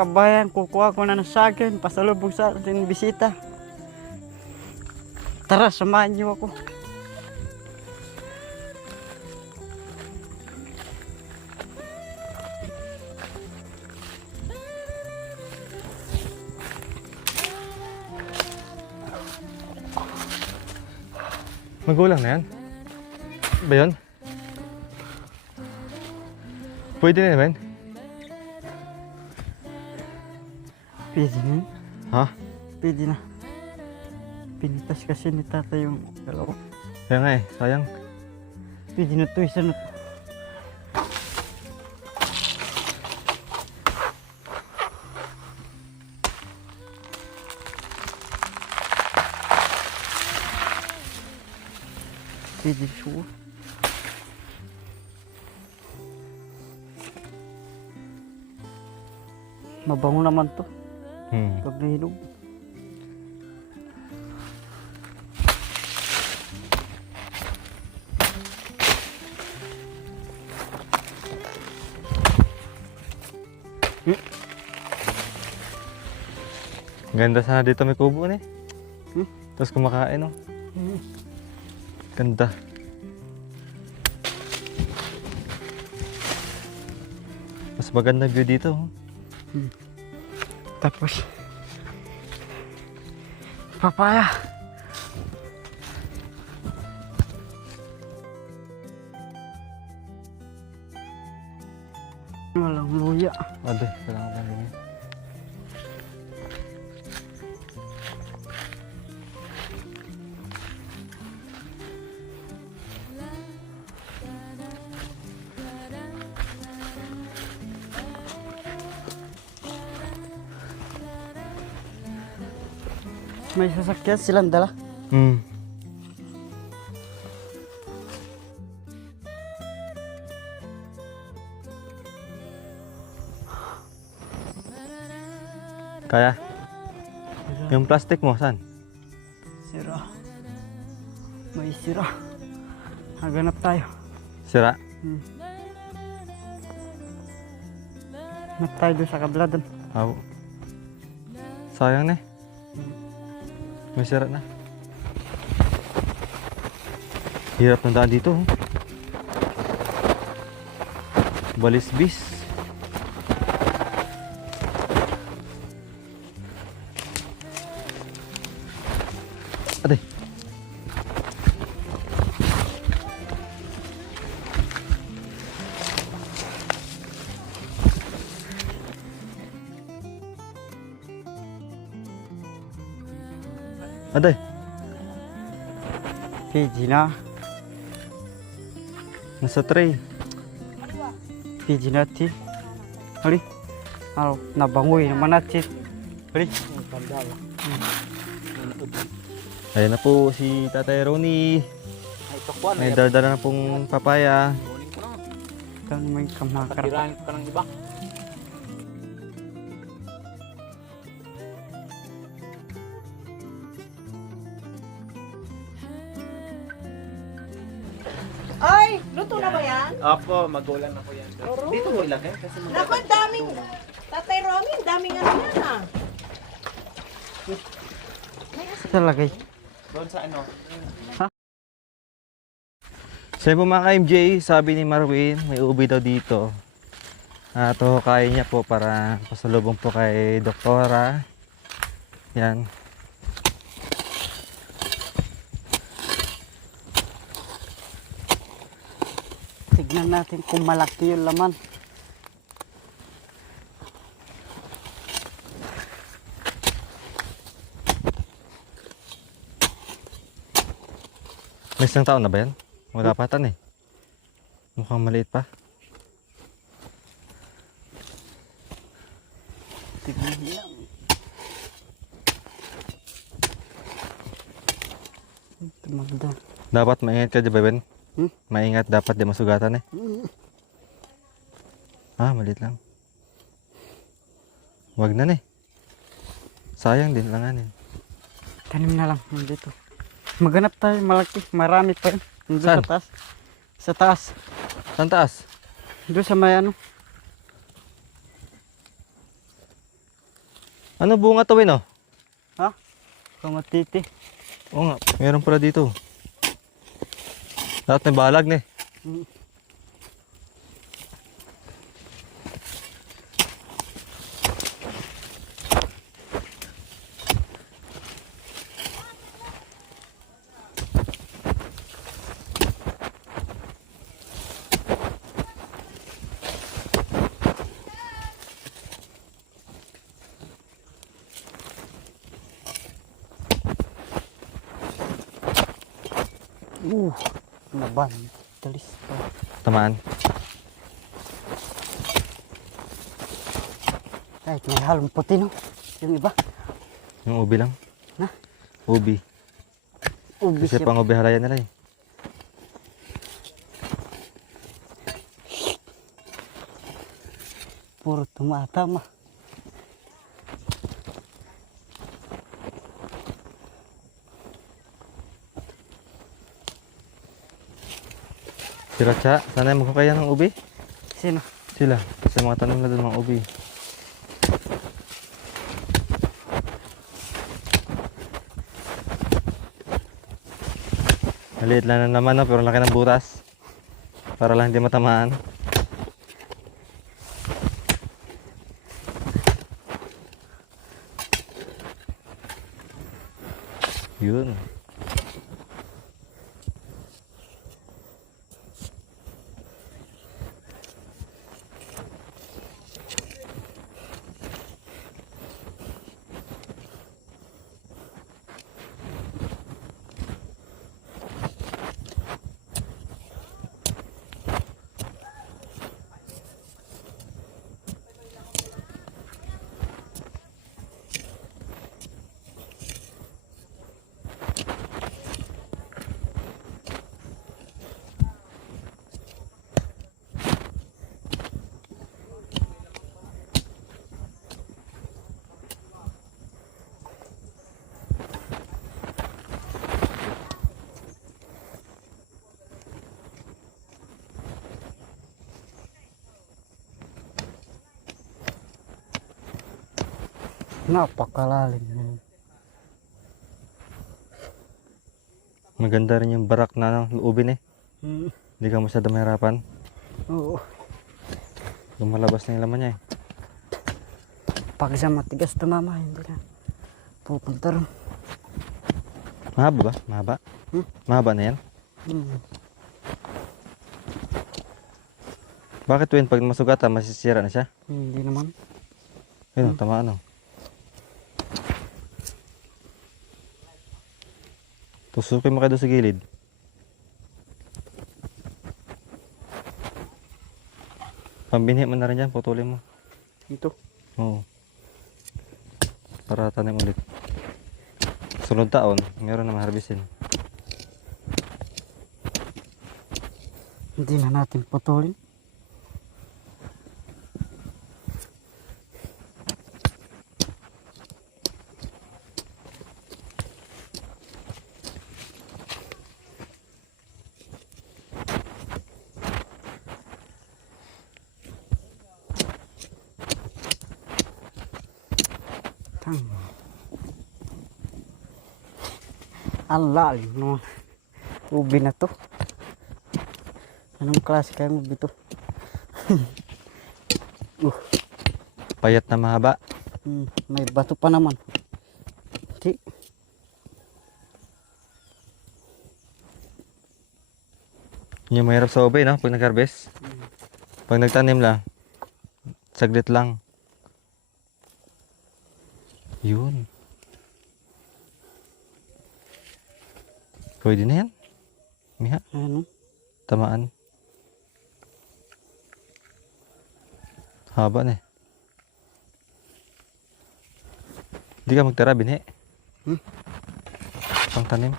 kabayan, kukuha ko na ng saging, pasalubong sa ating bisita. Tara, samahan niyo ako. Magulang na yan? Ba yun? Pwede na naman? Pwede na. Ha? Pwede na. Pinitas kasi ni tata yung dalawa. Kaya nga eh, sayang. Pwede na to, isa na to. Pwede siya. Mabango naman to pag nahinog. Ganda sana dito may kubo na eh. Tapos kumakain oh. Ganda. Mas maganda view dito oh. Tapos papaya. Walang luya. Ade, kailangan pa rin. May sasakyan silang dala. Kaya? Yung plastic mo, saan? Sira. May sira. Haganap tayo. Sira? Hanap tayo doon sa kabladan. Aw. Sayang na eh. May sira na. Hirap ng daan dito. Balisbis. Aday. Aday. Pwede na. Nasa tray. Pwede natin. Hali. Ano, nabangoy naman natin. Hali. Ayan na po si Tatay Ronnie. May dala na pong papaya. Ito may kamakarap. Tirahan ko ng iba. Ay, luto na ba yan? Opo, magulang na po yan. Dito mo ilagay kasi Naku, ang daming, Tatay Romy, ang daming ano yan ah. Talagay. doon sa ano. Sa po mga ka-MJ, sabi ni Marwin, may ubi daw dito. Ito kaya niya po para pasalubong po kay Doktora. Yan. Tignan natin kung malaki yung laman. May isang taon na ba yan? Wala pa tan eh. Mukhang maliit pa. Tignan lang. Tumagda. Dapat maingat ka, di ba Ben? Maingat, dapat di masugatan eh. Ah, maliit lang. Wag na eh. Sayang din langanin. Tanim na lang dito. Maghanap tayo malaki, marami pa yun. Doon Saan? sa taas. Sa taas. Saan taas? Doon sa may ano. Ano bunga to, Win, oh? Kamatiti. Oo nga, meron pala dito. Lahat may balag, ne. Mm. Naban. Talis pa. Tamaan. Kahit may halong puti, no? Yung iba. Yung ubi lang. Na? Ubi. Ubi Kasi siya. pang ubi halayan nila eh. Puro tumatama. Si Ratcha, sana magkakaya ng ubi. Sino? Sila. Kasi mga tanim na doon mga ubi. Maliit lang na naman, no? Pero laki ng butas. Para lang hindi matamaan. Yun. Napakalalim. Maganda rin yung barak na ano, ubi eh. Mm. Hindi ka masyado mahirapan. Oo. Lumalabas na yung laman niya eh. Pag siya matigas tumama, hindi na pupunta rin. Mahaba ba? Mahaba? Mahaba na yan? Hmm. Bakit Win, pag masugatan, masisira na siya? Hindi naman. Ayun, tamaan oh. Tusukin mo kayo doon sa gilid. Pambinhi mo na rin dyan, putulin mo. Ito. Oo. Para tanim ulit. Sunod taon, meron na maharbisin. Hindi na natin putulin. Ang lalim no. Ubi na to. Anong klase kayang ubi to? Payat na mahaba. May bato pa naman. Di. Yung mahirap sa ubi, no? Pag nag-harvest. Pag nagtanim lang, saglit lang. Yun. Pwede na yan. Miha, Ano? tamaan. Haba na eh. Hindi ka magtara, binhi. Pang tanim.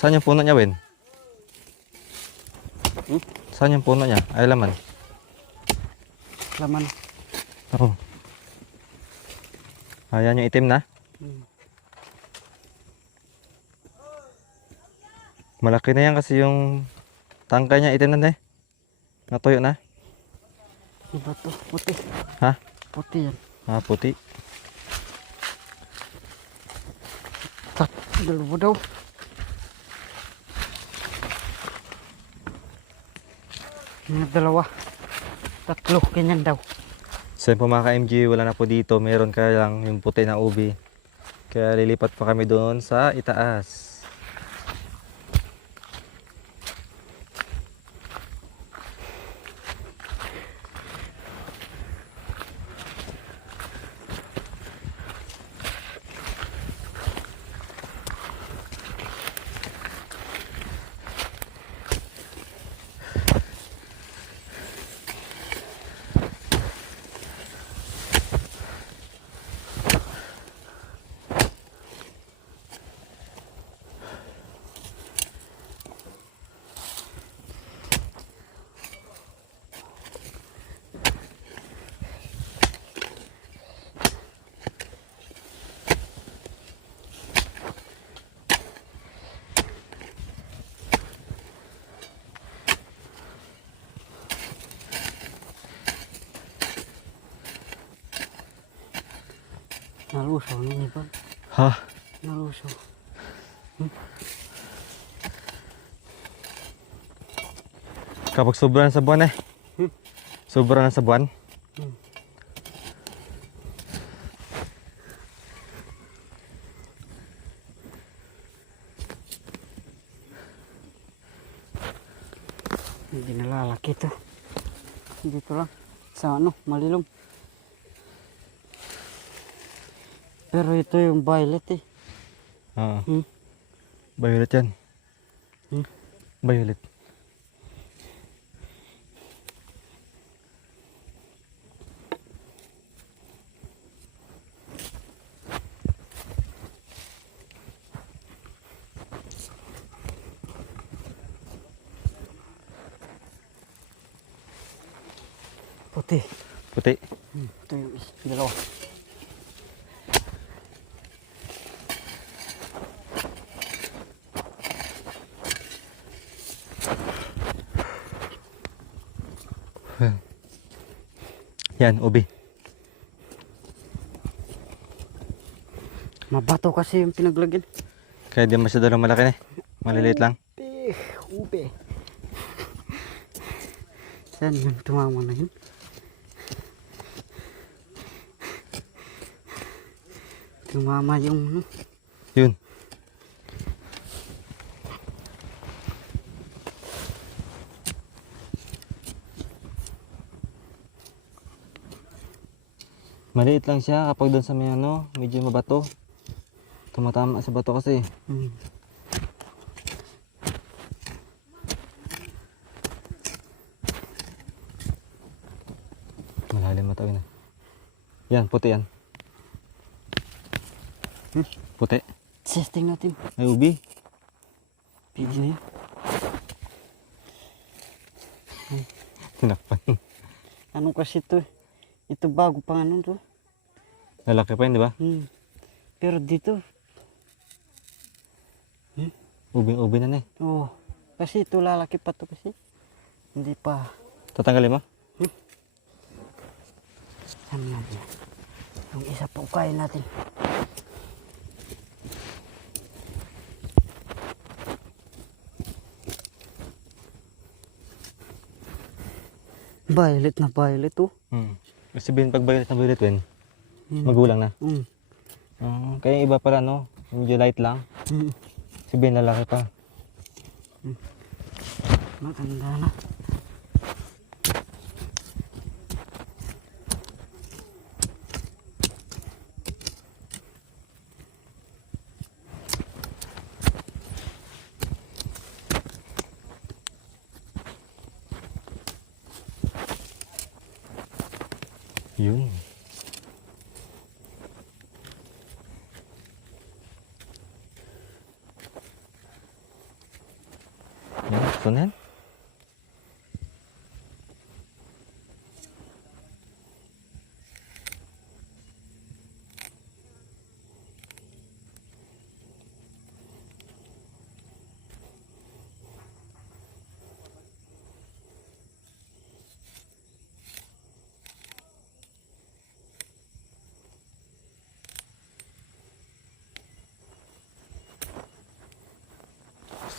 Saan yung puno niya, Wen? Saan yung puno niya? Ay, laman. Laman. Oo. Ayan yung itim na. Hmm. Malaki na yan kasi yung tangkay niya itim na eh. Natuyo na. Iba to, puti. Ha? Puti yan. Ah, puti. Dalawa daw. Mga dalawa. Tatlo, ganyan daw. So yun po mga ka-MG, wala na po dito. Meron kaya lang yung puti na ubi. Kaya lilipat pa kami doon sa itaas. Nalusaw na ba? Ha? Nalusaw. Kapag sobra na sa buwan eh. Sobra na sa buwan. Hindi nalalaki to. Dito lang. Sa ano, malilom. Pero ito yung violet eh. Oo. Hmm. Violet yan. Hmm. Violet. Puti. Puti. Ito yung dalawa. Yan, ubi. Mabato kasi yung pinaglagyan. Kaya di masyado lang malaki eh. Maliliit lang. Ube. Saan yung tumama na yun? Tumama yung ano. Yun. Maliit lang siya kapag doon sa may ano, medyo mabato. Tumatama sa bato kasi. Hmm. Malalim matawi na. Yan, puti yan. Puti. Testing natin. May ubi. Pwede na yun. Tinakpan. Ano kasi ito? Ito bago pang ano to. Lalaki pa yun, di ba? Pero dito, Ubing-ubi na eh. oh, kasi ito lalaki pa to kasi. Hindi pa. Tatanggalin mo? Ano natin? Yung isa pa ukayin natin. Violet na violet oh. Sabihin pag violet na violet win, magulang na. Kaya yung iba pala no, medyo light lang. Sabihin lalaki pa. Maganda na. Yun. Yan, gusto na yan.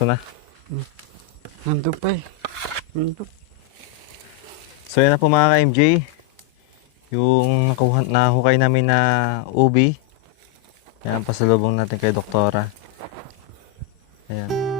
Ito na. Nandun pa eh. Nandun. So yan na po mga ka-MJ. Yung nahukay namin na ubi. Yan, pasalubong natin kay Doktora. Ayan.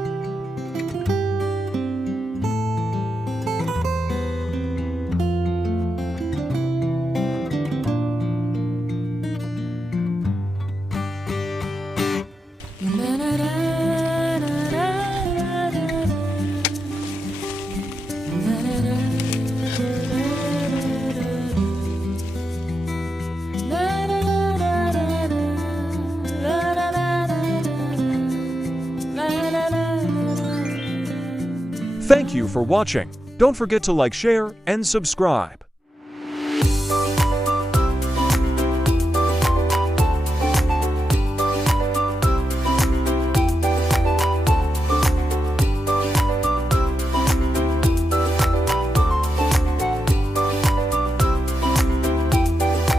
Thank you for watching. Don't forget to like, share, and subscribe.